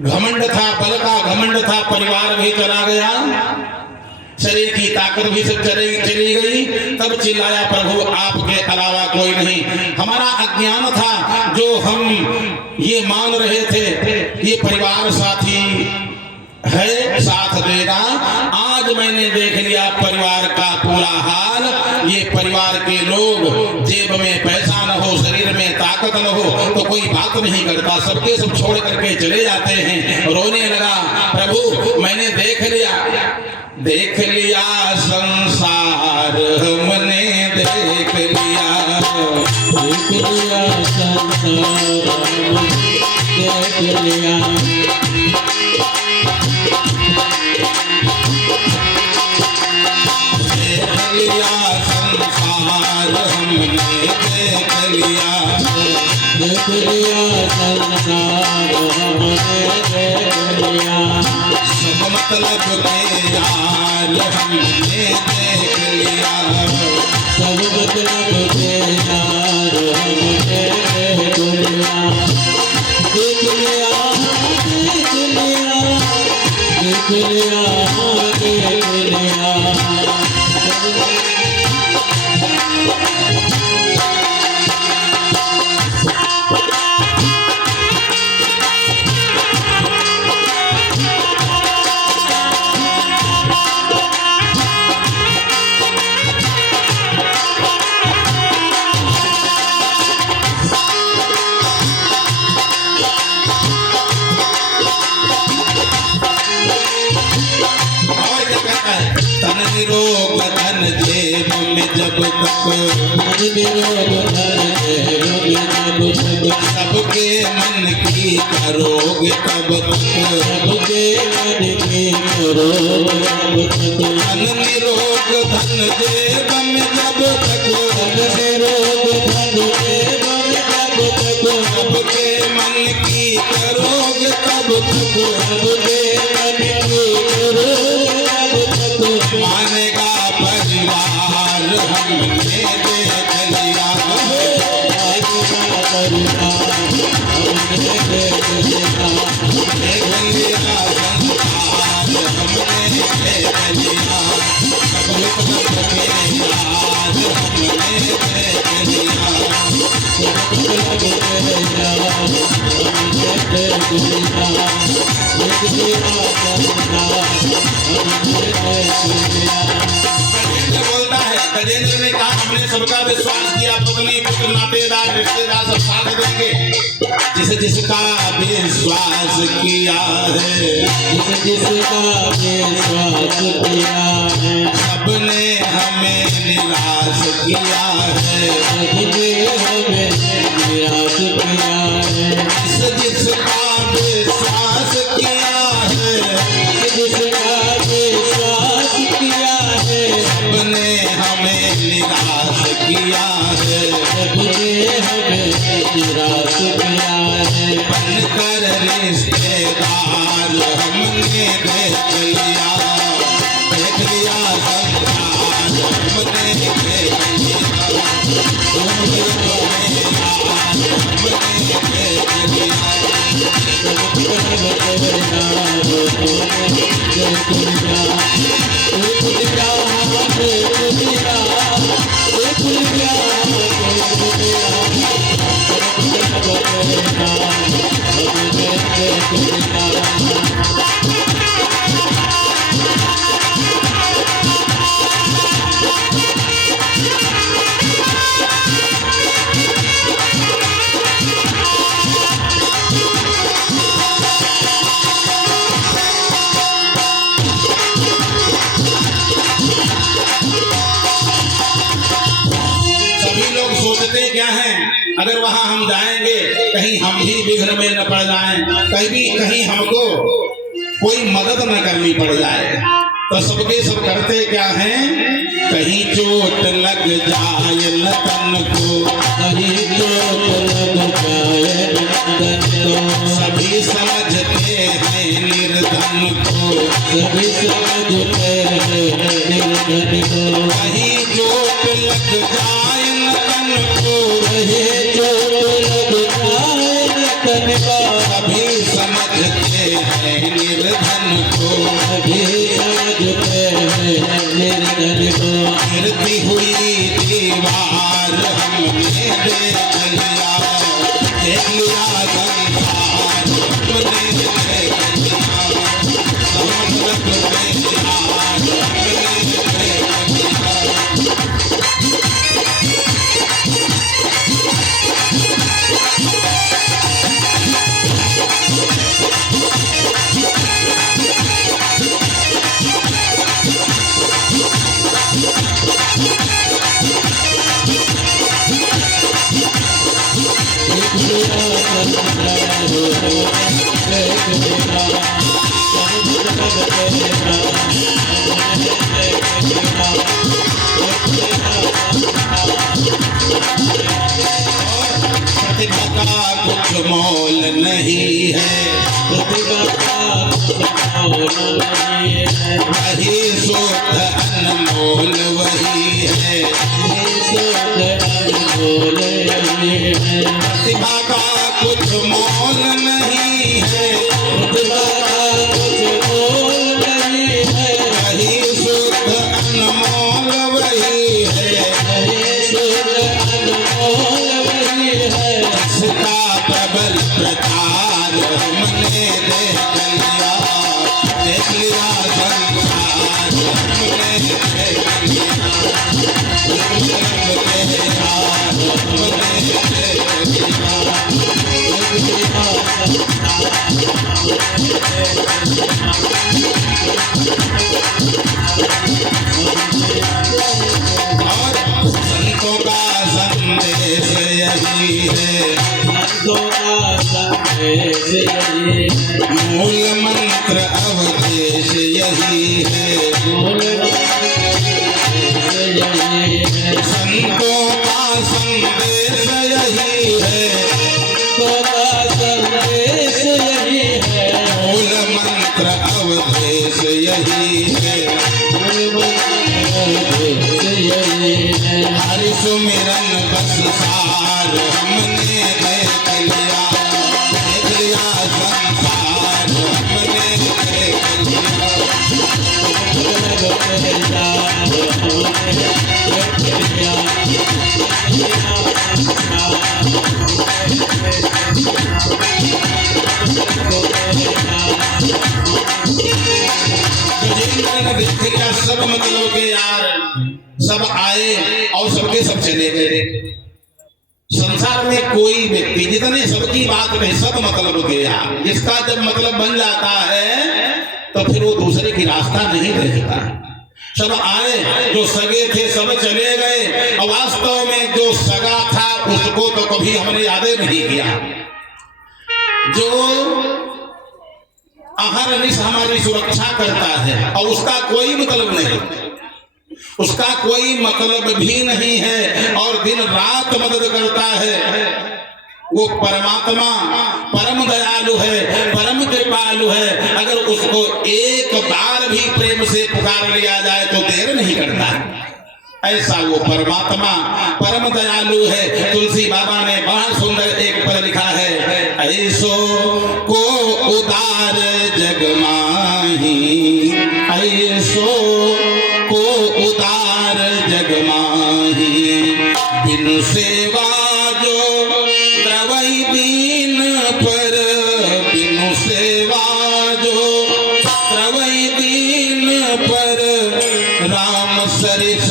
घमंड था, बल का घमंड था, परिवार भी चला गया, शरीर की ताकत भी सब चली गई। तब चिल्लाया प्रभु आपके अलावा कोई नहीं। हमारा अज्ञान था जो हम ये मान रहे थे ये परिवार साथी है, साथ देगा। आज मैंने देख लिया परिवार का पूरा हाल। ये परिवार के लोग जेब में पैसा न हो, शरीर में ताकत न हो तो कोई बात नहीं करता, सबके सब छोड़ करके चले जाते हैं। रोने लगा, प्रभु मैंने देख लिया संसार, हमने देख लिया संसार, देख लिया। संसार हमने देख लिया, देख लिया संसार हमने देख लिया। सब मतलब के यार हमने देख लिया, सब मतलब के यार हमने देख लिया। देख लिया, देख लिया, देख लिया, देख लिया। तन निरोग धन जेब में जब तक, सबके मन की करोग तब तक, सबके मन की करोग तब तक। धन निरोग धन जेब में जब तक, धन निरोग धन जेब में जब तक, सबके मन की करोग तब तक, सबके मन की करोग तब तक। मानेगा परिवार हमने देख लिया, मानेगा परिवार हमने देख लिया। देख लिया संसार हमने देख लिया, सब मतलब के यार हमने देख लिया, सब मतलब के यार हमने देख लिया। देख लिया संसार हमने देख लिया। गजेंद्र बोलता है, गजेंद्र ने कहा हमने सबका विश्वास किया, पत्नी पुत्र नातेदार रिश्तेदार सब साथ देंगे। जिसका विश्वास किया है, जिसका विश्वास किया है, सबने हमें निराश किया है, सबने हमें निराश किया है। जिसका विश्वास किया है, जिसका विश्वास किया है, सबने हमें निराश किया है, सबने हमें निराश किया है। बनकर रिश्तेदार हमने देख लिया, देख लिया संसार हमने देख लिया, हमने देख लिया। सोचते क्या हैं, अगर वहां हम जाएंगे कहीं हम भी विघ्न में न पड़ जाएं, कहीं हमको कोई मदद न करनी पड़ जाए। तो सबके सब करते क्या हैं, कहीं चोट लग जाए न तन को, कहीं चोट लग जाए न तन को। सभी समझते हैं निर्धन को, सभी समझते हैं निर्धन को। कहीं चोट लग जाए न तन को, कहीं चोट लग जाए न तन को। सभी समझते गिरती हुई दीवार हमने देख लिया संसार हमने देख लिया समुद्र पे हार हमने देख लिया। प्रतिभा का कुछ मोल नहीं है प्रतिभा का कुछ मोल नहीं है वही शुद्ध अनमोल वही है प्रतिभा का कुछ मोल नहीं है प्रतिभा का कुछ मोल नहीं है वही शुद्ध अनमोल वही है इसका प्रबल प्रचार हमने देख लिया संसार हमने देख लिया संतों का संदेश यही है मूल मंत्र अवधेश यही है संतों का संदेश यही है मूल मंत्र अवधेश यही है हरि सुमिरन बस सार हमने देख लिया संसार हमने देख लिया। गजेंद्र ने देख लिया सब मतलब के यार सब आए और सबके सब चले गए। संसार में कोई व्यक्ति जितने सबकी बात नहीं सब मतलब गया जिसका जब मतलब बन जाता है तो फिर वो दूसरे की रास्ता नहीं देखता। सब आए जो सगे थे सब चले गए और वास्तव में जो सगा था उसको तो कभी हमने याद नहीं किया। जो अहरनिश हमारी सुरक्षा करता है और उसका कोई मतलब नहीं उसका कोई मतलब भी नहीं है और दिन रात मदद करता है वो परमात्मा परम दयालु है परम कृपालु है। अगर उसको एक बार भी प्रेम से पुकार लिया जाए तो देर नहीं करता ऐसा वो परमात्मा परम दयालु है। तुलसी बाबा ने बहुत सुंदर एक पद लिखा है ऐसो को उदार जग माही ऐसो को उदार जग माही बिन सेवा जो द्रवई दीन पर बिनु सेवा जो द्रवई दीन पर राम सरिस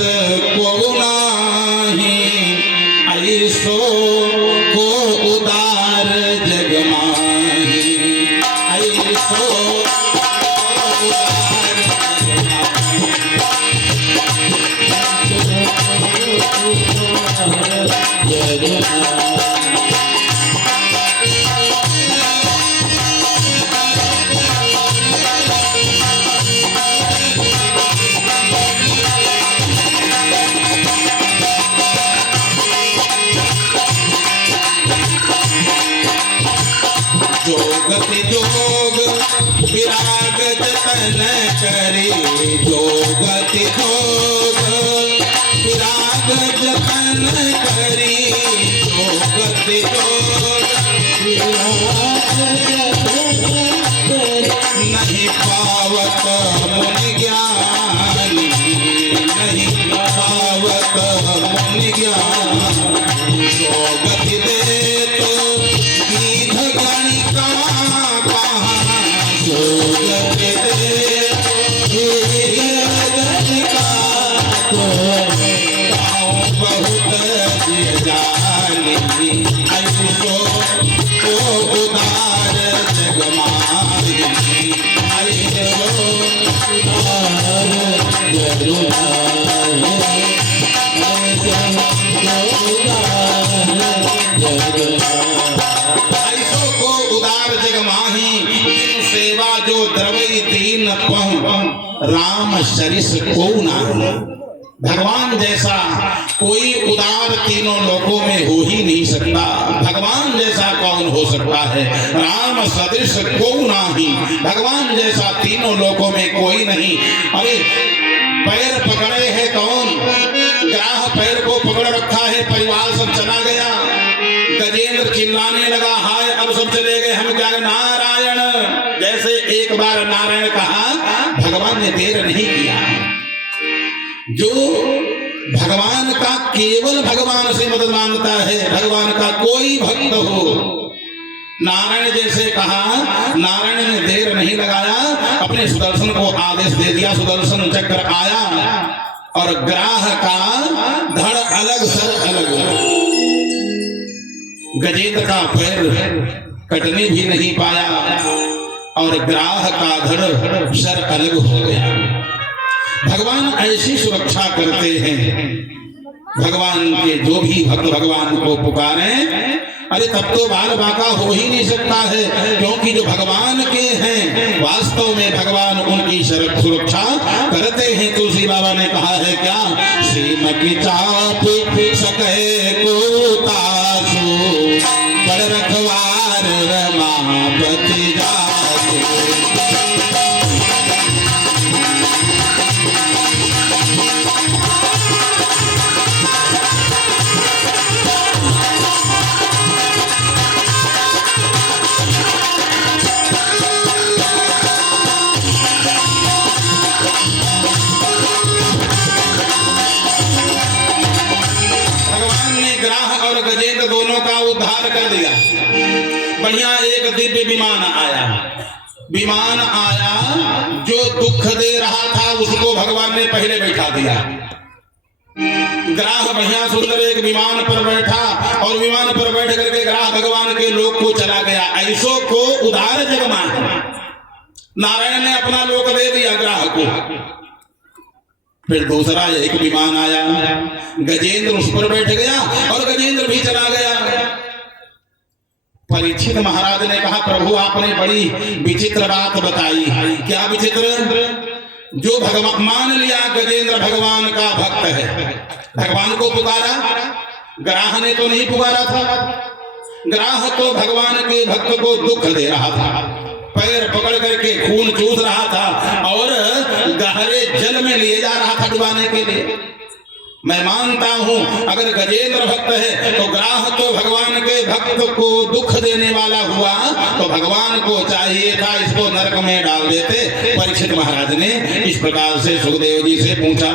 को नाही ऐसो को उदार जग माही ऐसो जोगति जोग विराग जतन करी जोगति जोग विराग जतन करी जोगति जोग नहीं पावत मुनि ज्ञानी नहीं पावत हरि दीन पहुँ राम सरिस को नाही। भगवान जैसा कोई उदार तीनों लोकों में हो ही नहीं सकता। भगवान जैसा कौन हो सकता है? राम सदृश को नाही, भगवान जैसा तीनों लोकों में कोई नहीं। अरे पैर पकड़े है कौन? ग्राह पैर को पकड़ रखा है, परिवार सब चला गया। गजेंद्र चिल्लाने लगा, हाय अब सब चले गए, हम क्या? नारायण। जैसे एक बार नारायण कहा, भगवान ने देर नहीं किया। जो भगवान का केवल भगवान से मदद मांगता है, भगवान का कोई भक्त हो, नारायण जैसे कहा, नारायण ने देर नहीं लगाया, अपने सुदर्शन को आदेश दे दिया। सुदर्शन चक्र आया और ग्राह का धड़ अलग सर अलग। गजेंद्र का पैर कटने भी नहीं पाया और ग्राह का धड़ सर अलग हो गया। भगवान ऐसी सुरक्षा करते हैं। भगवान के जो भी भक्त भगवान को पुकारे, अरे तब तो बाल बाका हो ही नहीं सकता है, क्योंकि जो भगवान के हैं वास्तव में भगवान उनकी सुरक्षा करते हैं। तुलसी बाबा ने कहा है क्या? सीम की चाप सके को तासु, बड़ रखवार रमापति जासु। गजेंद्र दोनों का उद्धार कर दिया। बढ़िया एक दिव्य विमान आया। विमान आया जो दुख दे रहा था उसको भगवान ने पहले बैठा दिया। ग्राह बढ़िया सुंदर एक विमान पर बैठा और विमान पर बैठ करके ग्राह भगवान के लोक को चला गया। ऐसो को उदार जगमान, नारायण ने अपना लोक दे दिया ग्राह को। फिर दूसरा एक विमान आया, गजेंद्र उस पर बैठ गया और गजेंद्र भी चला गया। परीक्षित महाराज ने कहा, प्रभु आपने बड़ी विचित्र बात बताई। क्या विचित्र? जो भगवान मान लिया गजेंद्र भगवान का भक्त है, भगवान को पुकारा, ग्राह ने तो नहीं पुकारा था। ग्राह तो भगवान के भक्त को दुख दे रहा था, पैर पकड़ करके खून चूस रहा था और गहरे जल में लिए जा रहा था डुबाने के लिए। मैं मानता हूं अगर गजेंद्र भक्त है तो ग्राह तो भगवान के भक्त को दुख देने वाला हुआ, तो भगवान को चाहिए था इसको नरक में डाल देते। परीक्षित महाराज ने इस प्रकार से सुखदेव जी से पूछा।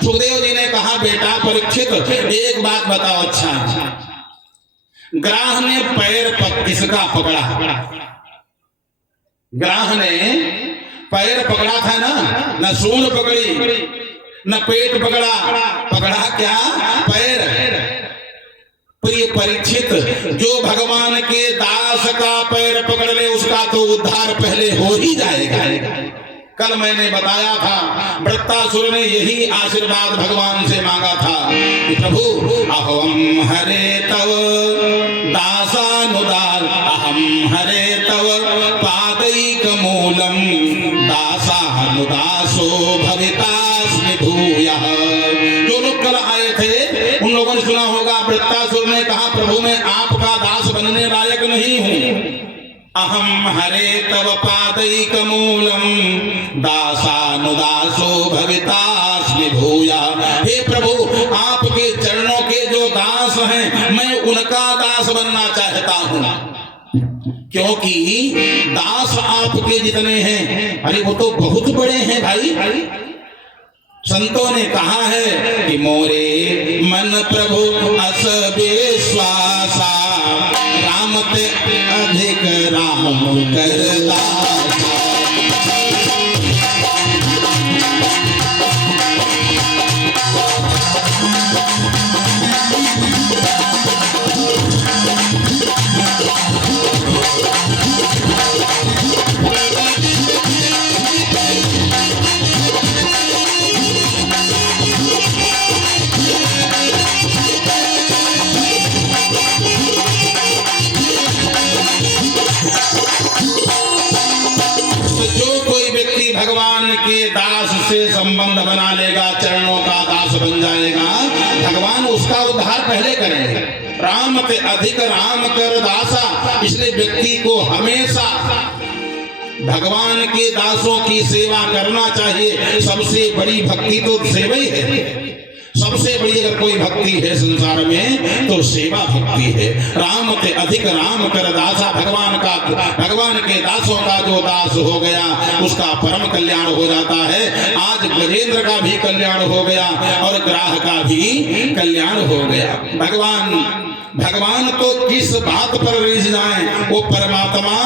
सुखदेव जी ने कहा, बेटा परीक्षित एक बात बताओ, अच्छा ग्राह ने पैर किसका पकड़ा? ग्राह ने पैर पकड़ा था ना, न सूंड पकड़ी न पेट पकड़ा, पकड़ा क्या? पैर। प्रिय परीक्षित, जो भगवान के दास का पैर पकड़ ले उसका तो उद्धार पहले हो ही जाएगा। कल मैंने बताया था वृत्तासुर ने यही आशीर्वाद भगवान से मांगा था कि प्रभु अहम हरे तव दासानुदार, अहम हरे तव पादैक मूलम, दासानुदासो भवितास्मि भूयः। जो लोग कल आए थे उन लोगों ने सुना होगा, वृत्तासुर ने कहा, प्रभु मैं आपका दास बनने लायक नहीं हूं। अहम हरे तव पादैक मूलम, दासानुदासो भवितास्मि भूयः। हे प्रभु, आपके चरणों के जो दास हैं मैं उनका दास बनना चाहता हूं, क्योंकि दास आपके जितने हैं, अरे वो तो बहुत बड़े हैं भाई। संतों ने कहा है कि मोरे मन प्रभु अस विश्वासा, राम ते अधिक राम करदासा। संबंध बना लेगा, चरणों का दास बन जाएगा, भगवान उसका उद्धार पहले करेंगे। राम ते अधिक राम कर दासा, इसलिए व्यक्ति को हमेशा भगवान के दासों की सेवा करना चाहिए। सबसे बड़ी भक्ति तो सेवा ही है। सबसे बड़ी अगर कोई भक्ति है संसार में तो सेवा भक्ति है। राम ते अधिक राम कर दासा, भगवान के दासों का जो दास हो गया उसका परम कल्याण हो जाता है। आज गजेंद्र का भी कल्याण हो गया और ग्राह का भी कल्याण हो गया। भगवान तो किस बात पर रिझ जाए, वो परमात्मा